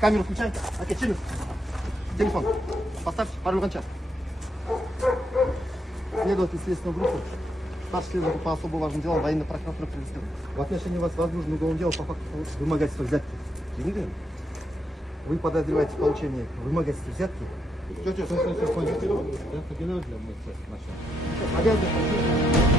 Камеру включай. Окей, Чемис. Телефон. Поставь, пароль гончар. Следователь следственного группы. Старший следователь по особо важным делам военной прокуратуры Кыргызстана. В отношении вас возбуждено уголовное дело по факту вымогательства взятки. Вы подозреваете в получении вымогательства взятки. Что, понял. Я для мы сейчас начнем. Обязаны